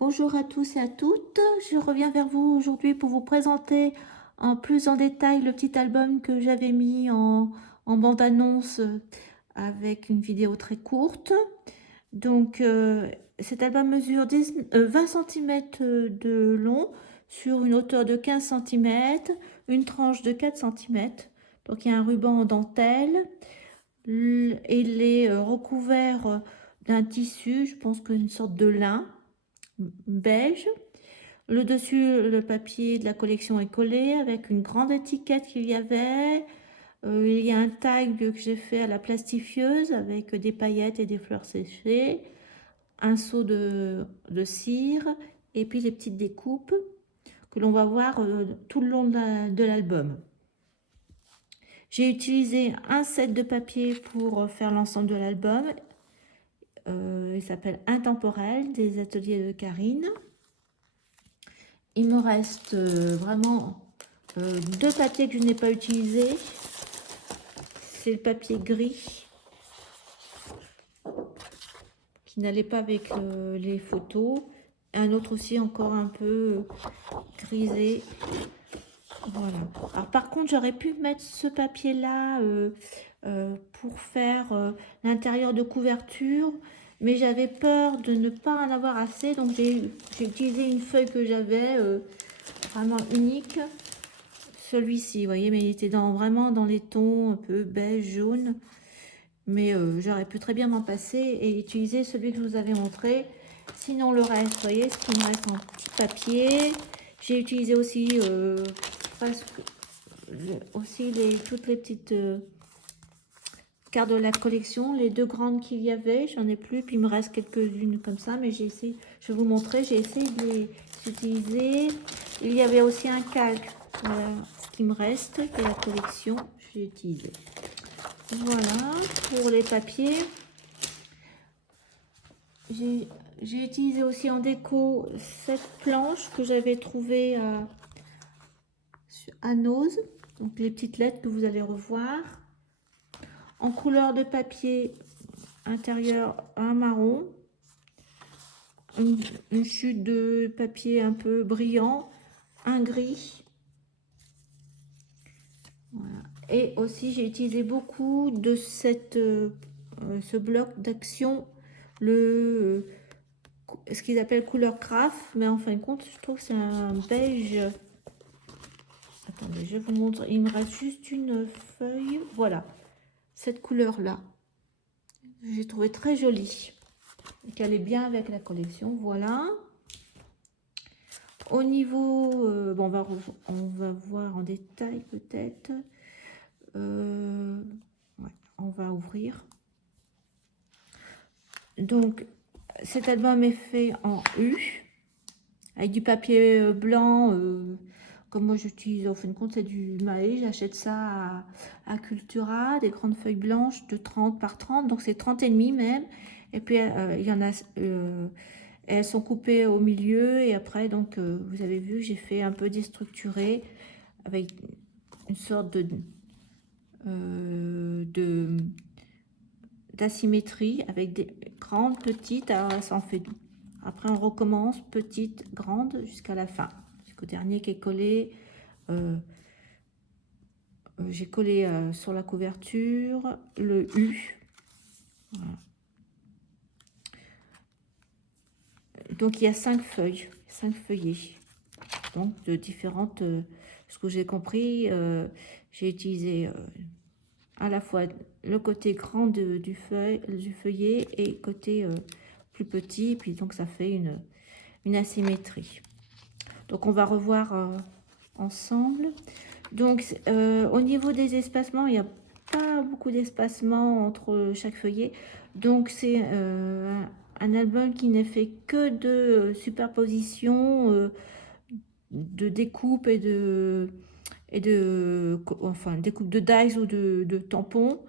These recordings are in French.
Bonjour à tous et à toutes, je reviens vers vous aujourd'hui pour vous présenter plus en détail le petit album que j'avais mis en bande-annonce avec une vidéo très courte. Donc cet album mesure 20 cm de long sur une hauteur de 15 cm, une tranche de 4 cm. Donc il y a un ruban en dentelle et il est recouvert d'un tissu, je pense qu'une sorte de lin beige. Le dessus, le papier de la collection est collé avec une grande étiquette qu'il y avait. Il y a un tag que j'ai fait à la plastifieuse avec des paillettes et des fleurs séchées, un seau de cire et puis les petites découpes que l'on va voir tout le long de l'album. J'ai utilisé un set de papier pour faire l'ensemble de l'album. Il s'appelle Intemporel des ateliers de Karine. Il me reste vraiment deux papiers que je n'ai pas utilisés. C'est le papier gris qui n'allait pas avec les photos. Un autre aussi encore un peu grisé. Voilà. Alors par contre, j'aurais pu mettre ce papier-là pour faire l'intérieur de couverture, mais j'avais peur de ne pas en avoir assez, donc j'ai utilisé une feuille que j'avais vraiment unique. Celui-ci, vous voyez, mais il était vraiment dans les tons un peu beige, jaune. Mais j'aurais pu très bien m'en passer et utiliser celui que je vous avais montré. Sinon, le reste, vous voyez, ce qui me reste en petit papier. J'ai utilisé aussi toutes les petites cartes de la collection, les deux grandes qu'il y avait. J'en ai plus, puis il me reste quelques-unes comme ça, mais j'ai essayé, je vais vous montrer, j'ai essayé de les utiliser. Il y avait aussi un calque. Voilà ce qui me reste de la collection, j'ai utilisé. Voilà pour les papiers. J'ai utilisé aussi en déco cette planche que j'avais trouvée à Nose. Donc les petites lettres que vous allez revoir. En couleur de papier intérieur un marron. Une chute de papier un peu brillant. Un gris. Voilà. Et aussi j'ai utilisé beaucoup de ce bloc d'action, ce qu'ils appellent couleur craft, mais en fin de compte je trouve que c'est un beige. Attendez, je vous montre, il me reste juste une feuille. Voilà, cette couleur là j'ai trouvé très jolie et qu'elle est bien avec la collection. Voilà, au niveau bon, on va voir en détail peut-être. Ouais, on va ouvrir. Donc cet album est fait en U avec du papier blanc. Comme moi j'utilise, en fin de compte c'est du Mahé, j'achète ça à Cultura, des grandes feuilles blanches de 30 par 30, donc c'est 30 et demi même. Et puis il y en a, elles sont coupées au milieu et après donc vous avez vu j'ai fait un peu déstructuré avec une sorte d'asymétrie avec des grandes, petites, alors ça en fait deux. Après on recommence petite, grande jusqu'à la fin, jusqu'au dernier qui est collé. J'ai collé sur la couverture le U. Voilà. Donc il y a 5 feuilles, 5 feuillets. Donc de différentes. Ce que j'ai compris, j'ai utilisé à la fois le côté grand du feuillet et côté plus petit. Puis donc ça fait une asymétrie. Donc on va revoir ensemble. Donc au niveau des espacements, il n'y a pas beaucoup d'espacement entre chaque feuillet. Donc c'est un album qui n'est fait que de superposition, de découpe enfin découpe de dies ou de tampons.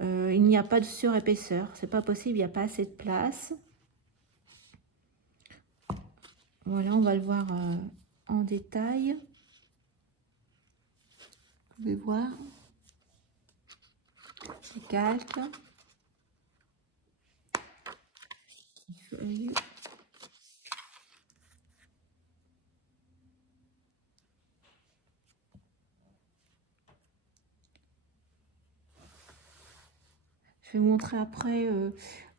Il n'y a pas de surépaisseur, c'est pas possible, il n'y a pas assez de place. Voilà, on va le voir en détail. Vous pouvez voir les calques, les feuilles. vais vous montrer après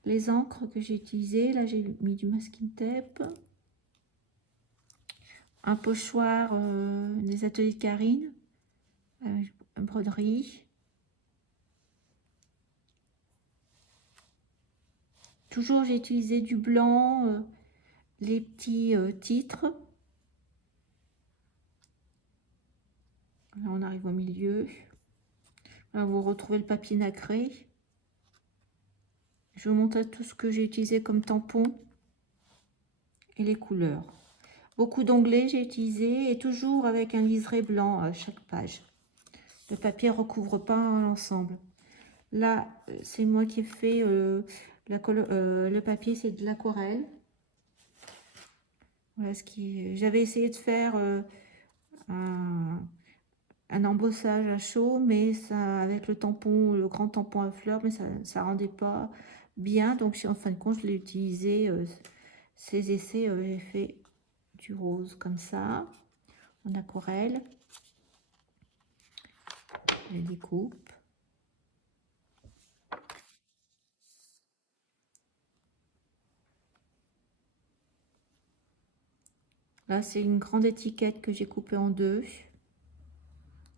les encres que j'ai utilisées. Là, j'ai mis du masking tape. Un pochoir des ateliers de Karine. Broderie. Toujours, j'ai utilisé du blanc, les petits titres. Là, on arrive au milieu. Là, vous retrouvez le papier nacré. Je vous montre tout ce que j'ai utilisé comme tampon et les couleurs. Beaucoup d'onglets j'ai utilisé et toujours avec un liseré blanc à chaque page. Le papier recouvre pas l'ensemble. Là, c'est moi qui ai fait le papier, c'est de l'aquarelle. Voilà ce qui. J'avais essayé de faire un embossage à chaud, mais ça, avec le tampon, le grand tampon à fleurs, mais ça rendait pas bien. Donc, en fin de compte, je l'ai utilisé. Ces essais, j'ai fait du rose comme ça, en aquarelle. Je découpe. Là, c'est une grande étiquette que j'ai coupée en deux.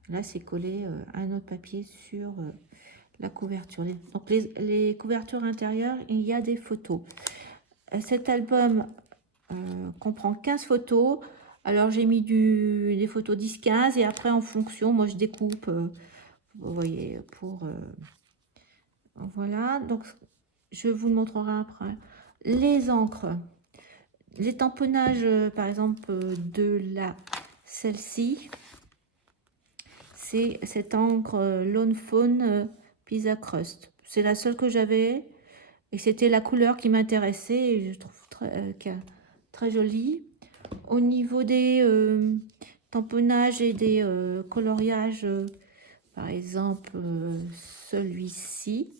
Là, c'est collé un autre papier sur la couverture. Donc, les couvertures intérieures, il y a des photos. Cet album comprend 15 photos. Alors, j'ai mis des photos 10-15 et après, en fonction, moi, je découpe, vous voyez, pour... voilà, donc, je vous le montrerai après. Les encres. Les tamponnages, par exemple, de celle-ci, c'est cette encre Lone Fawn Pizza Crust. C'est la seule que j'avais et c'était la couleur qui m'intéressait et je trouve très jolie. Au niveau des tamponnages et des coloriages, par exemple, celui-ci,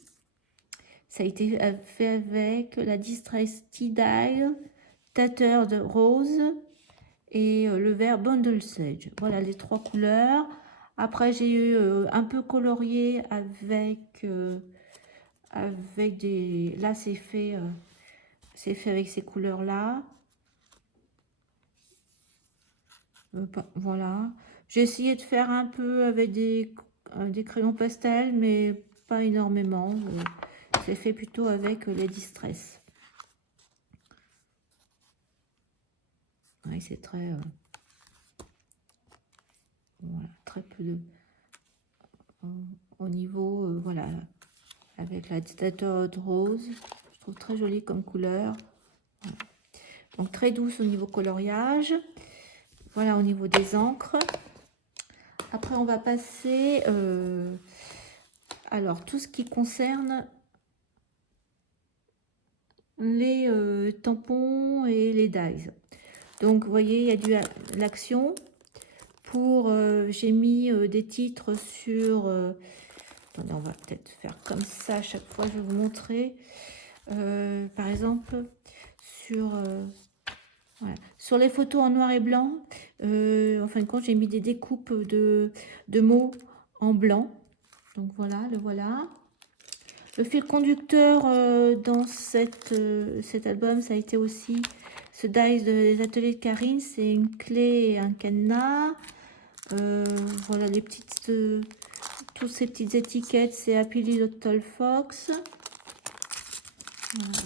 ça a été fait avec la Distress Tea Dye, Tatter de Rose et le vert Bundle Sage. Voilà les trois couleurs. Après, j'ai eu un peu colorié avec des... Là, c'est fait avec ces couleurs-là. Voilà. J'ai essayé de faire un peu avec des crayons pastels, mais pas énormément. C'est fait plutôt avec les Distress. Ouais, c'est très... voilà, très peu de... au niveau, voilà, avec la dictateur de rose. Je trouve très jolie comme couleur. Voilà. Donc, très douce au niveau coloriage. Voilà, au niveau des encres. Après, on va passer... alors, tout ce qui concerne les tampons et les dies. Donc, vous voyez, il y a de l'action. Pour, j'ai mis des titres sur... attendez, on va peut-être faire comme ça à chaque fois, je vais vous montrer. Par exemple, voilà. Sur les photos en noir et blanc, en fin de compte, j'ai mis des découpes de mots en blanc. Donc voilà, le voilà. Le fil conducteur dans cet album, ça a été aussi ce dies des ateliers de Karine. C'est une clé et un cadenas. Voilà les petites, toutes ces petites étiquettes, c'est Happy Little Fox. Voilà.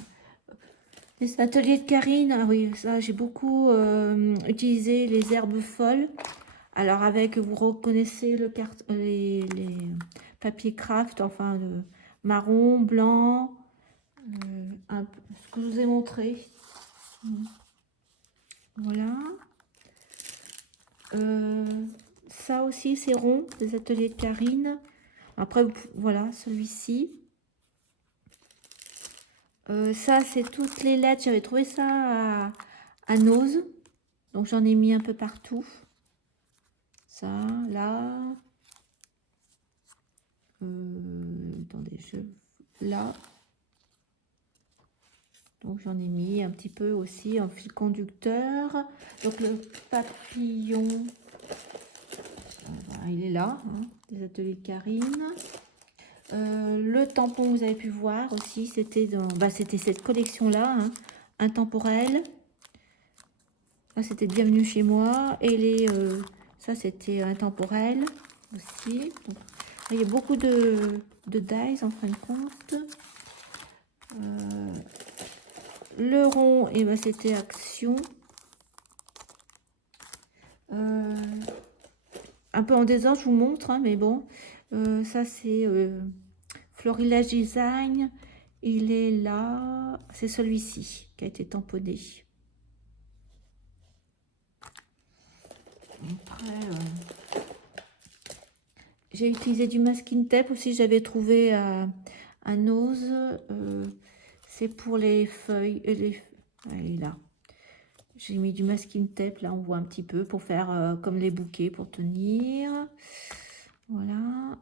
Les ateliers de Karine, ah oui, ça j'ai beaucoup utilisé les herbes folles. Alors avec, vous reconnaissez les papiers craft, enfin de marron, blanc, ce que je vous ai montré. Voilà. Ça aussi c'est rond, les ateliers de Karine. Après, voilà, celui-ci. Ça, c'est toutes les lettres. J'avais trouvé ça à Nose. Donc, j'en ai mis un peu partout. Ça, là. Attendez, là. Donc, j'en ai mis un petit peu aussi en fil conducteur. Donc, le papillon, il est là, hein, des ateliers de Karine. Le tampon que vous avez pu voir aussi, c'était dans, c'était cette collection-là, hein, intemporelle. Ça, c'était Bienvenue chez moi. Et ça, c'était intemporel aussi. Donc, il y a beaucoup de dies en fin de compte. Le rond, et c'était Action. Un peu en désordre, je vous montre, hein, mais bon. Ça, c'est Florilège Design. Il est là. C'est celui-ci qui a été tamponné. Après, j'ai utilisé du masking tape aussi. J'avais trouvé à Nose. C'est pour les feuilles. Elle est là. J'ai mis du masking tape. Là, on voit un petit peu pour faire comme les bouquets pour tenir. Voilà.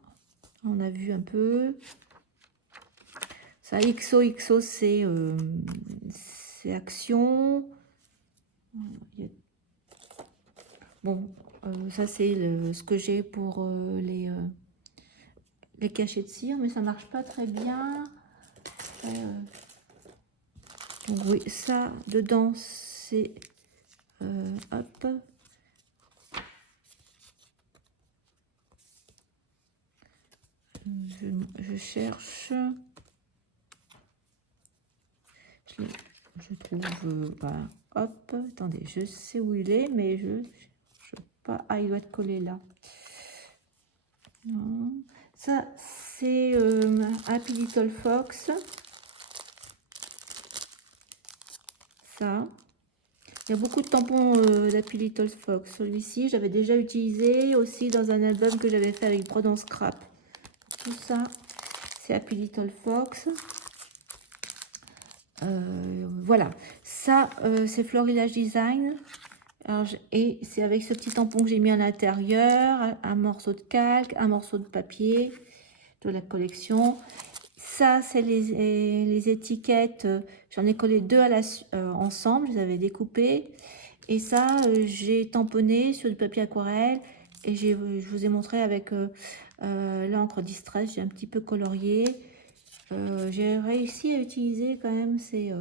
On a vu un peu. Ça, XOXO, c'est Action. Bon, ça c'est ce que j'ai pour les cachets de cire, mais ça marche pas très bien. Donc oui, ça dedans c'est hop. Je cherche. Je trouve hop, attendez, je sais où il est, mais je cherche pas. Ah, il doit être collé là. Non. Ça, c'est Happy Little Fox. Ça. Il y a beaucoup de tampons d'Happy Little Fox. Celui-ci, j'avais déjà utilisé aussi dans un album que j'avais fait avec Brodant Scrap. Tout ça, c'est Happy Little Fox. Voilà. Ça, c'est Florilège Design. Alors, et c'est avec ce petit tampon que j'ai mis à l'intérieur, un morceau de calque, un morceau de papier de la collection. Ça, c'est les étiquettes. J'en ai collé deux ensemble, je les avais découpées. Et ça, j'ai tamponné sur du papier aquarelle. Et je vous ai montré avec l'encre Distress, j'ai un petit peu colorié. J'ai réussi à utiliser quand même ces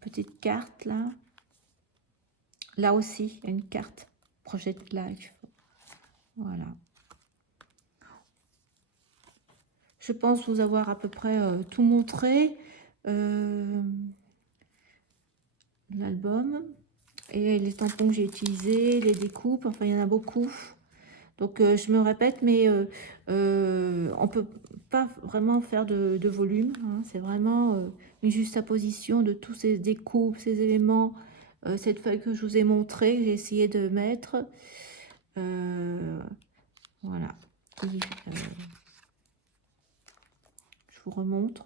petites cartes là. Là aussi, il y a une carte Project Life. Voilà. Je pense vous avoir à peu près tout montré. L'album. Et les tampons que j'ai utilisés, les découpes, enfin il y en a beaucoup. Donc je me répète, mais on peut pas vraiment faire de volume. Hein. C'est vraiment une juxtaposition de tous ces découpes, ces éléments, cette feuille que je vous ai montré, que j'ai essayé de mettre. Voilà. Et, je vous remontre.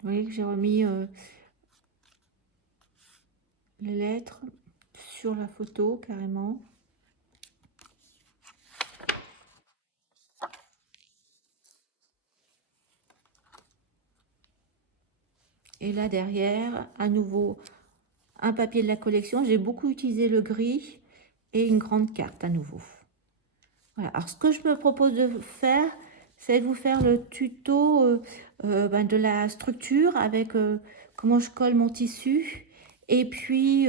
Vous voyez que j'ai remis les lettres sur la photo carrément. Et là derrière, à nouveau, un papier de la collection. J'ai beaucoup utilisé le gris et une grande carte à nouveau. Voilà. Alors ce que je me propose de faire, c'est de vous faire le tuto de la structure avec comment je colle mon tissu. Et puis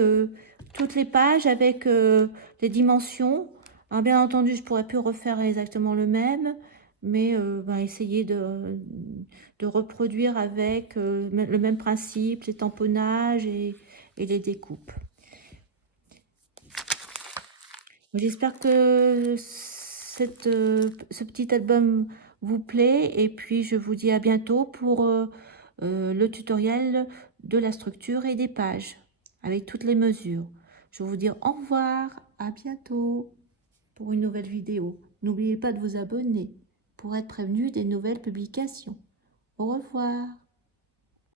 toutes les pages avec les dimensions. Alors bien entendu, je pourrais plus refaire exactement le même, mais essayer de reproduire avec le même principe, les tamponnages et les découpes. J'espère que ce petit album vous plaît et puis je vous dis à bientôt pour le tutoriel de la structure et des pages avec toutes les mesures. Je vous dis au revoir, à bientôt pour une nouvelle vidéo. N'oubliez pas de vous abonner pour être prévenu des nouvelles publications. Au revoir.